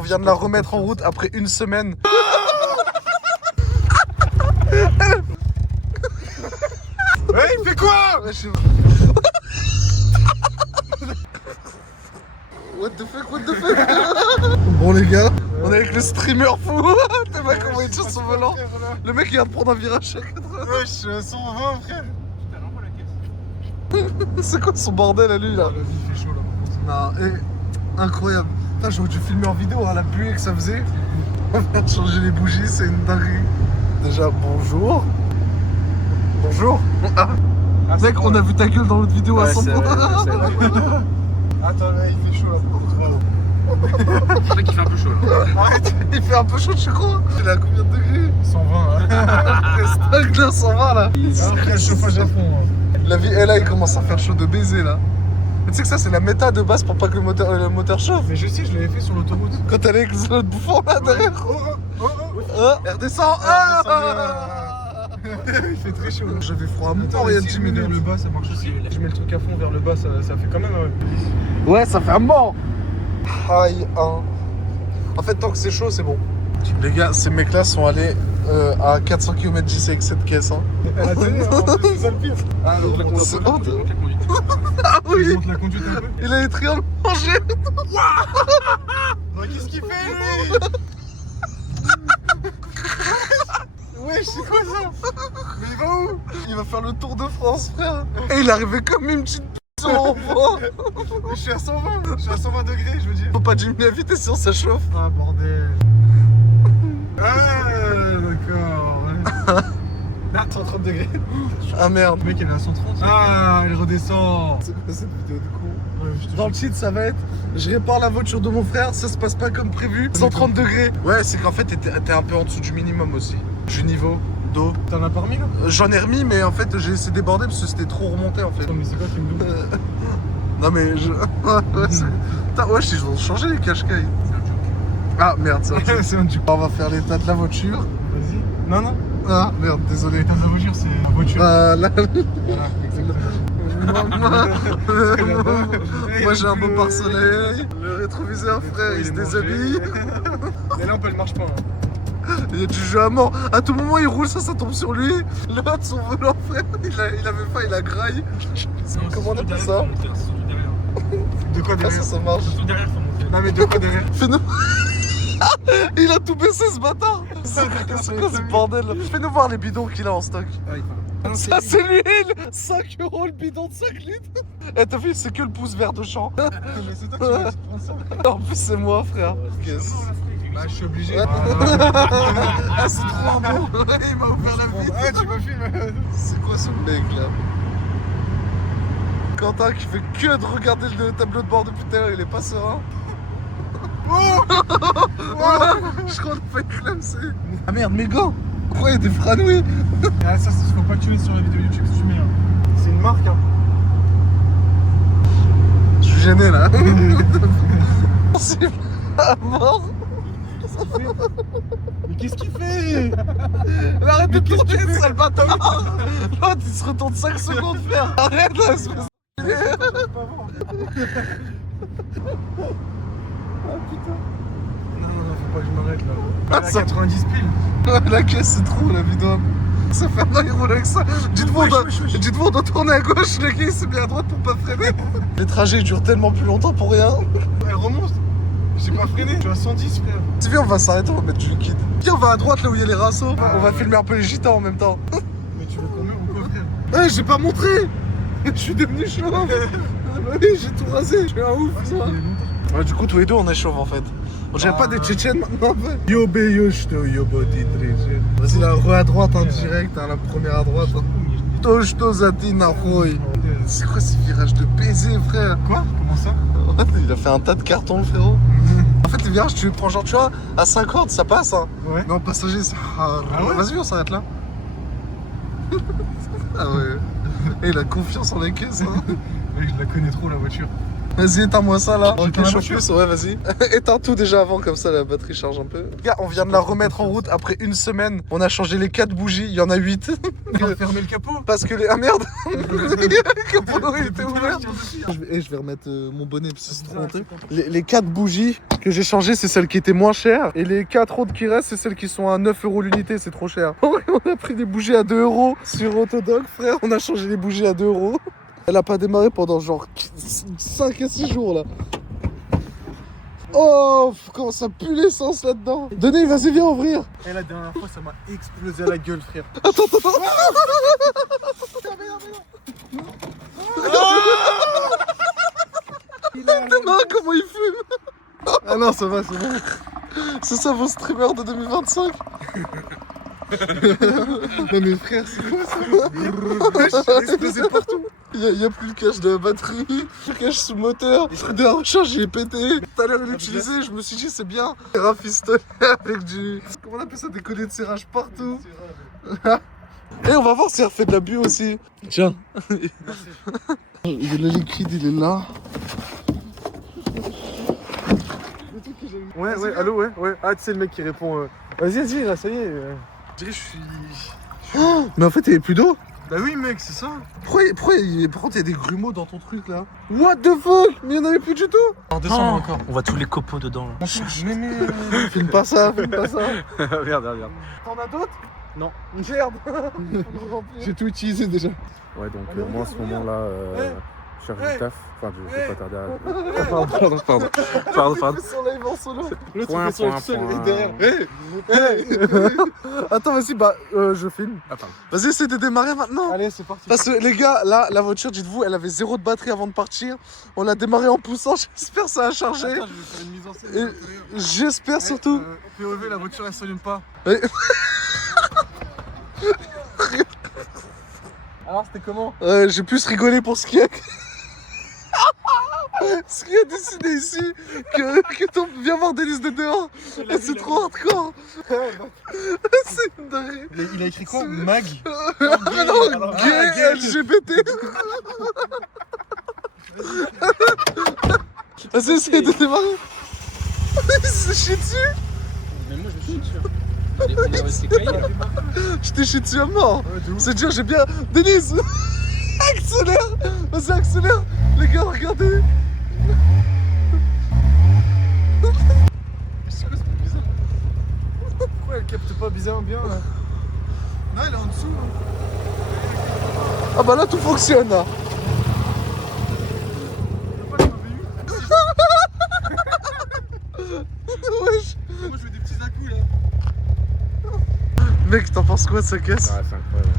on vient de la remettre en route après une semaine. Ouais, il fait quoi? Ouais, What the fuck, what the fuck. Bon les gars, on est avec le streamer fou. T'es pas comment il tire son volant. Le mec il vient de prendre un virage à 80. Ouais, je suis à 120 frère. C'est quoi son bordel à lui là? La vie il fait chaud là. Non, incroyable. Putain, j'aurais dû filmer en vidéo à la pluie que ça faisait. On vient de changer les bougies, c'est une dinguerie. Déjà, bonjour. Bonjour. Ah, mec, on a vu ta gueule dans l'autre vidéo à 100 points. Attends, là, il fait chaud là. C'est vrai qu'il fait un peu chaud là. Arrête, il fait un peu chaud, je crois. Il est à combien de degrés? 120 hein. Reste là, 120 là. Alors qu'il y a le chauffage à fond. La vie, là, il commence à faire chaud de baiser là. Mais tu sais que ça, c'est la méta de base pour pas que le moteur chauffe. Mais je sais, je l'avais fait sur l'autoroute. Quand t'allais avec l'autre bouffon là derrière. Elle redescend. Il fait très chaud. J'avais froid à mon Attends, corps il y a si 10 je mets vers minutes. le bas, ça marche aussi. Je mets le truc à fond vers le bas, ça fait quand même Ouais, ça fait un mort. High 1. En fait, tant que c'est chaud, c'est bon. Les gars, ces mecs-là sont allés à 400 km d'ici avec cette caisse. Hein. Elle a tenu, en plus, c'est ça le pire. Ah, alors, on monte C'est On honte. monte la conduite. Ah oui, la conduite un peu. il a les triangles mangés. Qu'est-ce qu'il fait lui? Wesh, c'est quoi ça? Mais il va où? Il va faire le tour de France, frère. Et il est arrivé comme une petite p*** sur l'enfant. Je suis à 120, je suis à 120 degrés, je veux dire. Faut pas diminuer la vitesse sinon ça chauffe. Ah, bordel. Ah, d'accord. Ouais. Là, 130 degrés. Ah merde. Le mec, il est à 130. Ah, il redescend. C'est quoi cette vidéo de con? Ouais, je te Dans le cheat, ça va être je répare la voiture de mon frère, ça se passe pas comme prévu. 130 degrés. Ouais, c'est qu'en fait, t'es un peu en dessous du minimum aussi. Du niveau d'eau. T'en as pas remis là? J'en ai remis, mais en fait, j'ai laissé déborder parce que c'était trop remonté en fait. Non, mais c'est quoi qui me double? Non, mais je. Putain, ouais, ils ont changé les cache-cailles. Ah merde, ça. C'est un dupe. On va faire l'état de la voiture. Vas-y. Non, non. Ah merde, désolé. L'état de la voiture, c'est la voiture. Là. Voilà, exactement. Moi j'ai un beau pare-soleil. Le rétroviseur, frère, il se déshabille. Et là, on peut le marche pas. Hein. Il y a du jeu à mort. À tout moment, il roule, ça tombe sur lui. L'autre, son volant, frère, il avait faim, il a graille. Comment on appelle ça? De quoi Ah, derrière? ça marche. Surtout derrière, faut monter. Non, mais de quoi derrière? Fais-nous. Il a tout baissé ce bâtard. C'est quoi ce bordel là? Fais-nous voir les bidons qu'il a en stock. Ah, il parle. Ça c'est l'huile. 5 € le bidon de 5 litres. Eh t'as vu, c'est que le pouce vert de champ. Mais c'est toi qui prends ça. En plus c'est moi frère. Qu'est-ce? Bah, je suis obligé. Ouais. Ah c'est trop bon. Il m'a ouvert la vie. Ah, tu m'as filmé. C'est quoi ce mec là? Quentin qui fait que de regarder le tableau de bord depuis tout à l'heure, il est pas serein. Je crois qu'il fait clamser. Ah merde, mes gants. Pourquoi il y a des franouilles? Ah, ça, faut pas que tu mettes sur la vidéo YouTube si tu mets. Hein. C'est une marque, hein. Je suis gêné là. C'est à mort. Mais qu'est-ce qu'il fait? Mais arrête de tourner, sale bâtard. L'autre il se retourne 5 secondes, frère. Arrête là, espèce de... Ah putain. Non, faut pas que je m'arrête là. Ah, Elle a ça- 90 piles. La caisse c'est trop la vidéo. Ça fait un an il roule avec ça. Dites-vous on doit tourner à gauche, le gars il s'est mis à droite pour pas freiner. Les trajets durent tellement plus longtemps pour rien. Elle remonte. J'ai pas freiné. Je suis à 110, frère. Si viens on va s'arrêter, on va mettre du liquide. Viens on va à droite là où il y a les rassos. On va filmer un peu les gitans en même temps. Mais tu veux combien ou quoi, frère? J'ai pas montré. Je suis devenu chauve. Oui, j'ai tout rasé. Je suis un ouf ça. Ouais, du coup tous les deux on est chauve en fait. On dirait pas des Tchétchènes maintenant en fait. Yo yo shto yo body treasure. Vas-y la roue à droite en direct, hein, la première à droite. Toshto zatina roy. C'est quoi ces virages de baiser frère? Quoi? Comment ça? Ouais, il a fait un tas de cartons le frérot. En fait les virages tu les prends genre tu vois à 50 ça passe hein. Ouais. Mais en passager c'est... Ah, ouais vas-y on s'arrête là. Ah ouais. Et il a confiance en la caisse hein. Mec, je la connais trop la voiture. Vas-y, éteins-moi ça là. Ok, J'éteins la chauffe plus, ouais, vas-y. Éteins tout déjà avant, comme ça la batterie charge un peu. Gars, on vient de la remettre en route après une semaine. On a changé les 4 bougies, il y en a 8. On va fermer le capot. Parce que les. Ah merde Le capot il était ouvert. Je vais remettre mon bonnet parce que c'est trop honteux. Les 4 bougies que j'ai changées, c'est celles qui étaient moins chères. Et les 4 autres qui restent, c'est celles qui sont à 9 € l'unité, c'est trop cher. On a pris des bougies à 2 € sur Autodoc, frère. On a changé les bougies à 2 €. Elle a pas démarré pendant genre 5 à 6 jours là. Oh, comment ça pue l'essence là-dedans. Denis, vas-y, viens ouvrir. Et la dernière fois, ça m'a explosé à la gueule, frère. Attends. Tes mains, comment il fume. Ah non, ça va, c'est bon. C'est ça vos streamers de 2025. Non mais frère, c'est quoi ça? J'ai explosé partout. Il y a plus le cache de la batterie, le cache sous le moteur, le truc de la recharge il est pété. Tout à l'heure il l'utilisait, je me suis dit c'est bien. Rafistolé avec du... Comment on appelle ça, des collets de serrage partout. Et on va voir si elle refait de la bu aussi. Tiens. Le liquide il est là. Ouais, allô, ouais. Ah, tu sais, le mec qui répond vas-y, là, ça y est. Je dirais, je suis. Mais en fait il y avait plus d'eau. Bah oui, mec, c'est ça. Pourquoi par contre il y a des grumeaux dans ton truc là? What the fuck? Mais il n'y en avait plus du tout. Alors, descends encore. On voit tous les copeaux dedans. Là. Mais. Filme pas ça, filme pas ça. Regarde. T'en as d'autres? Non. Merde. J'ai tout utilisé déjà. Ouais, donc moi, en ce moment-là, je cherche du taf. Enfin, je vais pas tarder à... Pardon. Son live en solo. L'autre, Point, il fait son point, seul point. et derrière. Attends, vas-y, je filme. Attends. Vas-y, essaie de démarrer maintenant. Allez, c'est parti. Parce que les gars, là, la voiture, dites-vous, elle avait 0 de batterie avant de partir. On l'a démarré en poussant, j'espère que ça a chargé. Attends, je vais faire une mise en scène. Et j'espère surtout. POV, la voiture, elle s'allume pas. Alors, c'était comment? J'ai plus rigolé pour ce qui a... ce qui a décidé ici que ton... Viens voir Denise de dehors. C'est trop hardcore. C'est une dinguerie. Il a écrit quoi? Mag. Ah non, gay LGBT. Vas-y, essaye de démarrer. Il s'est chié dessus. Mais moi, je me suis sûr. On est resté caillé. Je t'ai chié dessus à mort. C'est dur, j'ai bien... Denise. Accélère. Vas-y, accélère. Les gars, regardez. C'est quoi, c'est bizarre? Pourquoi elle capte pas bien là? Non, elle est en dessous. Ah bah là, tout fonctionne là. Wesh. Moi, je fais des petits à-coups là. Mec, t'en penses quoi de sa caisse? Ouais, c'est incroyable.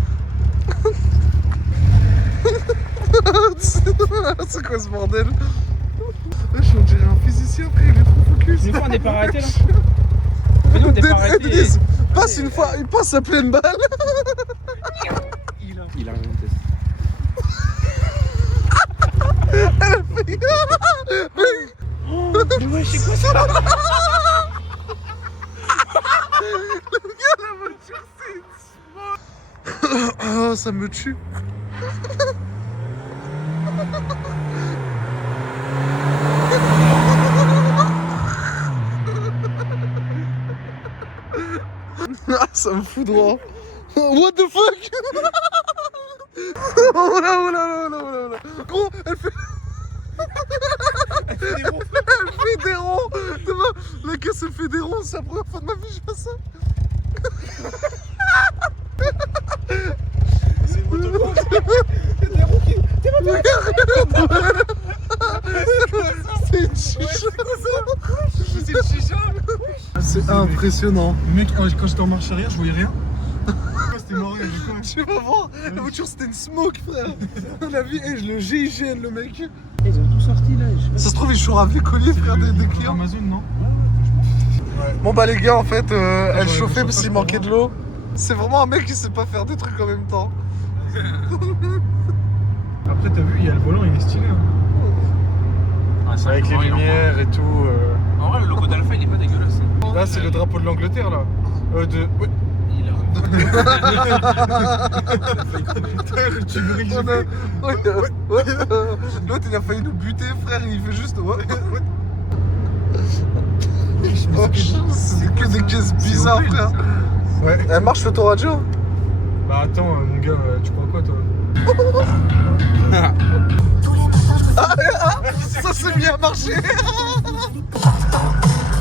C'est quoi ce bordel? Wesh, on dirait un physicien, après il est trop focus. Une fois, on n'est pas arrêté là. Mais non, on n'est pas arrêté. Denise, passe une fois, il passe à pleine balle. Il a inventé ça. Mais ouais, c'est quoi ça? La voiture, c'est une smoke. Oh, ça me tue. Ah, ça me fout droit. What the fuck? Oh là. Gros, elle fait... Elle fait des ronds. Demain, la caisse elle fait des ronds. C'est la première fois de ma vie que je fais ça. C'est une moto blanche. Il y a des roues qui. C'est une chicha. C'est une chicha. C'est impressionnant. Mec, quand j'étais en marche arrière, je voyais rien. C'était mort, j'ai quoi? Tu vas voir, la voiture c'était une smoke, frère. On a vu, je le GIGN, le mec. Ils ont tout sorti là. Ça se trouve, ils sont ravis colis, frère, des clients. Amazon, non? Bon, bah, les gars, en fait, elle ouais, chauffait je parce sais qu'il pas, manquait de l'eau. C'est vraiment un mec qui sait pas faire des trucs en même temps. Après, t'as vu, il y a le volant, il est stylé. Hein. Avec les lumières et tout. En vrai, le logo d'Alpha, il est pas dégueulasse. Là, c'est le drapeau de l'Angleterre, là. Ouais. Il a Tu veux que On a- ouais. L'autre il a failli nous buter frère, il fait juste ouais. Oh, c'est que des caisses bizarres frère. Ouais. Elle marche l'autoradio? Bah attends, mon gars, tu crois quoi toi? Ça s'est mis à marcher.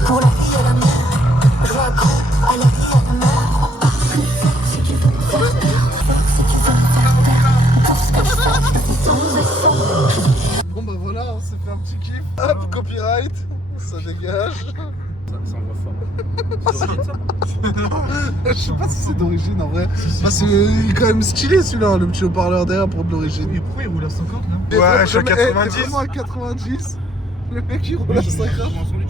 Pour la vie à la mer, je raccroche à la vie à la mer. Si tu veux me faire peur, si tu veux me faire peur, tout ce que je fais, c'est ton vaisseau. Bon bah voilà, on s'est fait un petit kiff. Hop, copyright, ça dégage. Ça envoie fort. C'est d'origine, ça? Je sais pas si c'est d'origine en vrai. Parce qu'il est quand même stylé celui-là, le petit haut-parleur derrière pour de l'origine. Et pourquoi il roule à 50 là? Ouais, je suis à 90. Vraiment à 90. Le mec il roule à 50.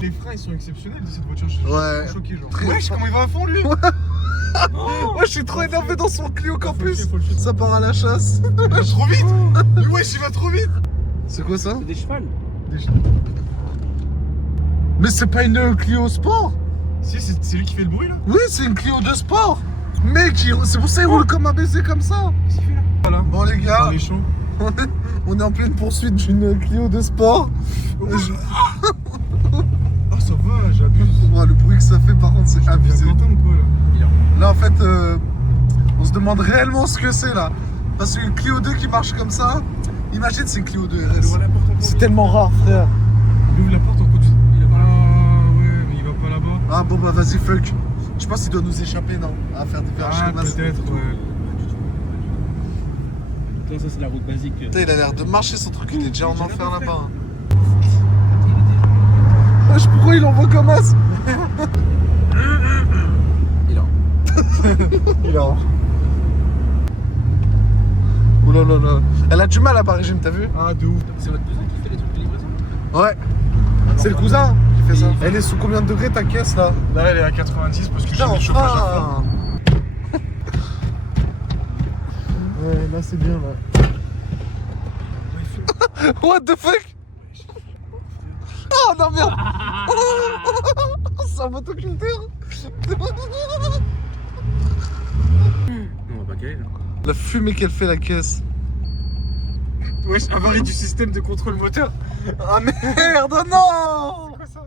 Les freins ils sont exceptionnels de cette voiture, je suis Ouais. choqué genre. Très- Wesh, comment il va à fond lui? Moi je suis trop énervé dans son Clio Campus. Ça part à la chasse. Il va trop vite. Mais wesh, il va trop vite. C'est quoi ça? C'est des chevals. Mais c'est pas une Clio Sport. Si, c'est lui qui fait le bruit là. Oui, c'est une Clio de sport. Mec, c'est pour ça qu'il roule comme un baiser comme ça. Qu'est-ce qu'il fait là? Voilà. Bon les gars, On est chaud. on est en pleine poursuite d'une Clio de sport. Ah ça va, j'abuse. Ouais, le bruit que ça fait par contre c'est abusé. Quentin ou quoi là? Là en fait, on se demande réellement ce que c'est là. Parce qu'une Clio 2 qui marche comme ça, imagine c'est une Clio 2 RS. C'est tellement rare frère. Il ouvre la porte en coup de... Ah ouais, mais il va pas là-bas. Ah bon bah vas-y fuck. Je pense qu'il doit nous échapper non, à faire des virages Ah comme ça. peut-être, ouais. Ça, c'est la route basique. Putain, il a l'air de marcher son truc, il est déjà en enfer là-bas. Pourquoi il envoie comme as? Il a. Il a. Oh là là là. Elle a du mal à Paris-Gym, t'as vu? Ah de ouf. C'est votre cousin qui fait les trucs de livraison? Ouais. C'est le cousin qui fait ça. Elle est sous combien de degrés ta caisse là? Là elle est à 90 parce que j'ai mis le chauffage à fond. Ouais, là c'est bien là. What the fuck? Oh non merde. C'est un motoculteur. Non, on va pas caler là. La fumée qu'elle fait la caisse. Wesh, avarie du système de contrôle moteur. Ah merde, non. Quoi ça?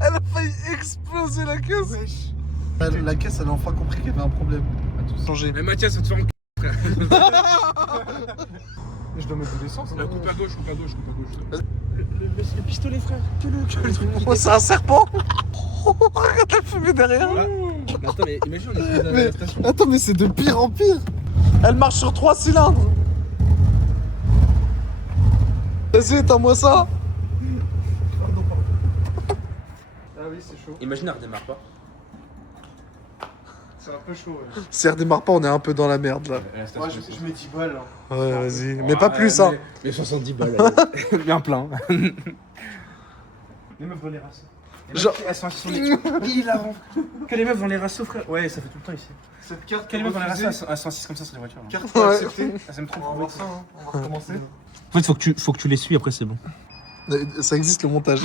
Elle a failli exploser la caisse. Wesh. La caisse, elle a enfin compris qu'il y avait un problème. Elle a tout changé. Mais Mathias, va te faire en Je dois mettre de l'essence. Coupe à gauche, coupe à gauche, coupe à gauche. Le pistolet, frère. Que le truc. Oh, c'est un serpent. Regarde la fumée derrière. Mais attends, mais imagine, on est à Mais la station. attends, mais c'est de pire en pire. Elle marche sur 3 cylindres. Vas-y, éteins-moi ça. Ah oui, c'est chaud. Imagine, elle redémarre pas. C'est un peu chaud. Ouais. Si elle redémarre pas, on est un peu dans la merde là. La Moi station, je mets 10 balles. Hein. Ouais, vas-y. Mais pas plus, hein. Mais 70 balles. Bien plein. Les meufs vont les races. Genre- Elles sont assises sur les. Il avant. Que les meufs vont les races, frère. Ouais, ça fait tout le temps ici. Cette carte. Que les meufs vont les races, refusée. elles sont assises comme ça sur les voitures. Carte Ouais. pas acceptée. Ça me trompe. On va voir ça, hein. On va recommencer. En fait, faut que tu les suis, après c'est bon. Ça existe le montage.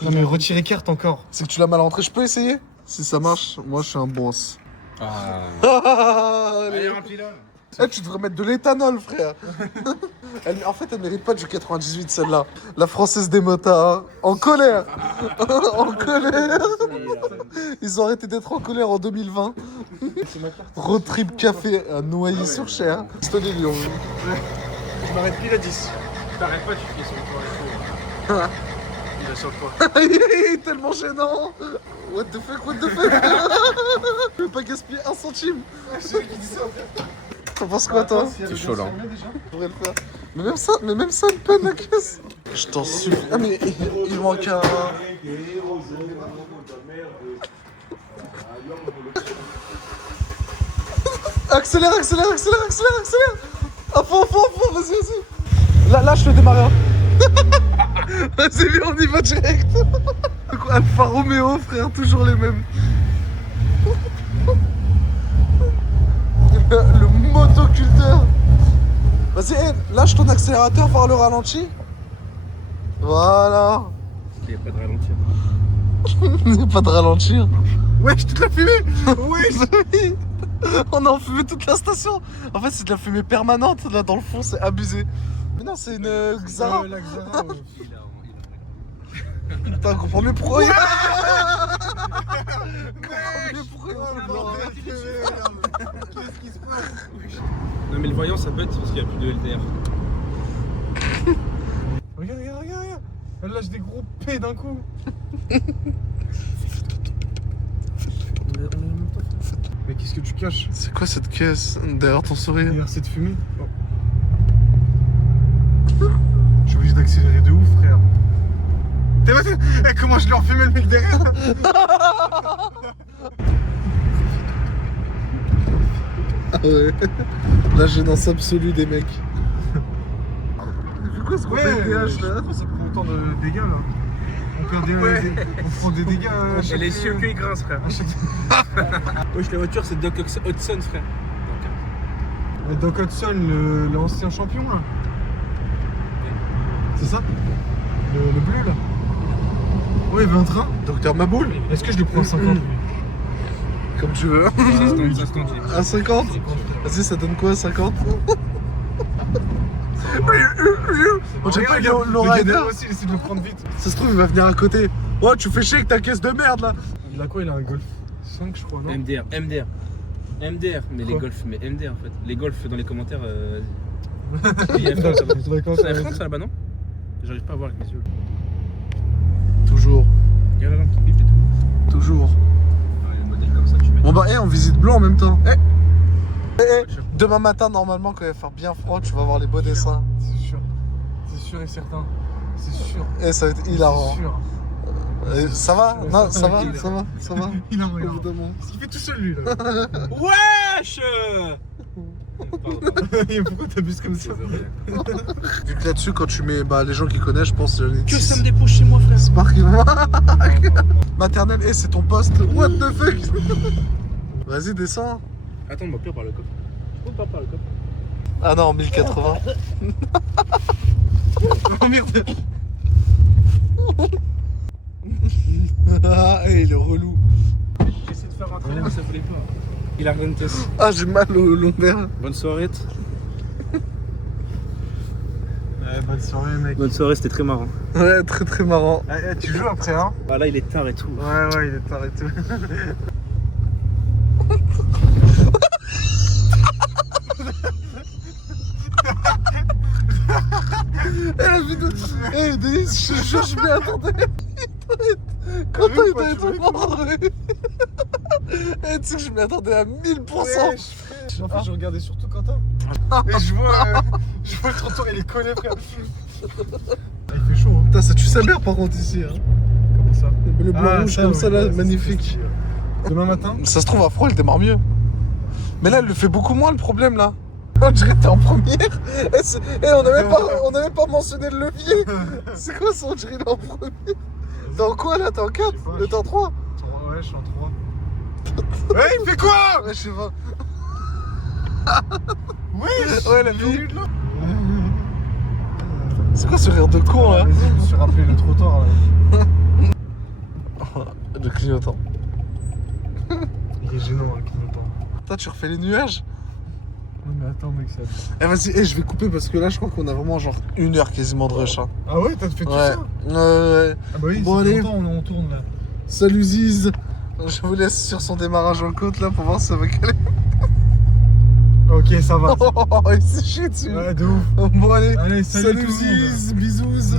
Non mais retirer carte encore. C'est que tu l'as mal rentré. Je peux essayer? Si ça marche, moi je suis un boss. Ah. Allez. remplis là. Eh, tu devrais mettre de l'éthanol, frère. En fait, elle mérite pas du 98, celle-là. La française des motards. En colère. En colère. Ils ont arrêté d'être en colère en 2020. Road trip café à Noilly-sur-Cher. C'est des lions. Je m'arrête pile à 10. T'arrêtes pas, tu fais sur le toit. Il est sur le toit. Il est tellement gênant. What the fuck, what the fuck. Je veux pas gaspiller un centime. C'est lui qui dit ça. T'en penses quoi, toi? C'est chaud, là. Je pourrais le faire. Mais même ça, une peine la caisse. Je t'en supplie. Ah, mais il manque un. Accélère, accélère, accélère, accélère, accélère. À fond, vas-y, vas-y. Là, je te démarre. Hein. Vas-y, viens, on y va direct. Alfa Romeo, frère, toujours les mêmes. Le motoculteur. Vas-y, lâche ton accélérateur, voir le ralenti. Voilà. Il n'y a pas de ralentir. Pas de ralentir. Wesh, toute la fumée. Wesh. On a enfumé toute la station. En fait, c'est de la fumée permanente là dans le fond, c'est abusé. Mais non, c'est une Xara. La Xara, ouais. Putain, comprends mieux pourquoi. Comprends mieux pourquoi. Qu'est-ce qui se passe? Non, mais le voyant, ça bête parce qu'il n'y a plus de LDR. Regarde, regarde, regarde, regarde. Elle lâche des gros P d'un coup. Mais qu'est-ce que tu caches C'est quoi cette caisse derrière ton sourire? derrière cette fumée? Je suis obligé d'accélérer de ouf, frère. T'as vu comment je l'ai enfumé le mec derrière? Ah ouais. La gênance absolue des mecs. C'est quoi ce Ouais, PDH là? ça prend autant de dégâts là. On perd on prend des dégâts. Et les cieux qu'ils grincent, frère. Wesh, la voiture, c'est Doc Hudson, frère. Doc Hudson, l'ancien champion là. C'est ça? Le bleu là. Ouais, il y avait un train. Docteur Maboul? Est-ce que je le prends à 50 lui? Comme tu veux. Ça se tente. À 50? Vas-y, ça donne quoi à 50? On dirait pas Le Laura gars aussi, il essaie de le prendre vite. Ça se trouve, il va venir à côté. Oh, tu fais chier avec ta caisse de merde là. Il a quoi? Il a un Golf 5, je crois, non? MDR. MDR, mais les Quoi golfs, mais MDR en fait. Les golfs dans les commentaires. Il y a France, là-bas. D'accord, C'est la France là-bas, non? J'arrive pas à voir avec mes yeux. Toujours, Regarde la lampe qui pipe et tout. toujours. Le modèle comme ça, tu mets. Bon bah, on visite blanc en même temps. Demain matin, normalement, quand il va faire bien froid, tu vas voir les beaux dessins. C'est sûr et certain. C'est sûr. Et ça va être hilarant. C'est sûr. Ça va? Ouais, Non, ça ça va, va, il est ça va, ça va. Il a un regard. Évidemment. Ce qu'il fait tout seul lui là. Wesh Pourquoi t'abuses comme ça? Vu que là-dessus, quand tu mets les gens qui connaissent, je pense Que ça me dépose chez moi, frère. Spark, il va. Maternelle, c'est ton poste. What the fuck? Vas-y, descends. Attends, on va pire par le coffre. Je peux pas par le coffre. Ah non, 1080. Oh merde. Ah, il est relou. J'essaie de faire rentrer, mais ça voulait pas. Il a rien de test. Ah, j'ai mal au lombaire. Bonne soirée. Ouais, bonne soirée mec. Bonne soirée, c'était très marrant. Ouais, très très marrant. Tu joues après hein? Ah là, il est tard et tout. Ouais, il est tard et tout. La vidéo. Denis, je te jure, je m'y attendais. Quand il doit être mort. Tu sais que je m'y attendais à 1000%. En fait, je regardais surtout Quentin. Et je vois le trottoir, il est collé, frère. Il fait chaud, hein. Putain, ça tue sa mère par contre ici. Hein. Comment ça? Le bleu rouge comme ça là, magnifique. Demain matin? Ça se trouve à froid, elle démarre mieux. Mais là, elle le fait beaucoup moins le problème là. On dirait que t'es en première. On n'a même pas mentionné le levier. C'est quoi ça? On dirait qu'il est en premier. T'es en quoi là? T'es en 4? T'es en 3? Ouais, je suis en 3. Ouais, il fait quoi? Ouais, je sais pas. Ouais, la vie. C'est quoi ce rire de con là? Vas-y, je me suis rappelé le trottoir là. Le clignotant. Il est gênant le clignotant. Toi, tu refais les nuages? Non, mais attends, mec, ça. Eh, vas-y, je vais couper parce que là, je crois qu'on a vraiment genre 1 heure quasiment de rush. Hein. Ah ouais, t'as fait tout Ouais. ça? Ouais. Ah bah oui, Bon, ça fait allez. longtemps, on tourne là. Salut Ziz. Je vous laisse sur son démarrage en côte là pour voir si ça va caler. Ok, ça va. Oh, il s'est chié dessus. Ouais, de ouf. Bon, allez. Allez, Salut tout le monde. Ziz. Bisous.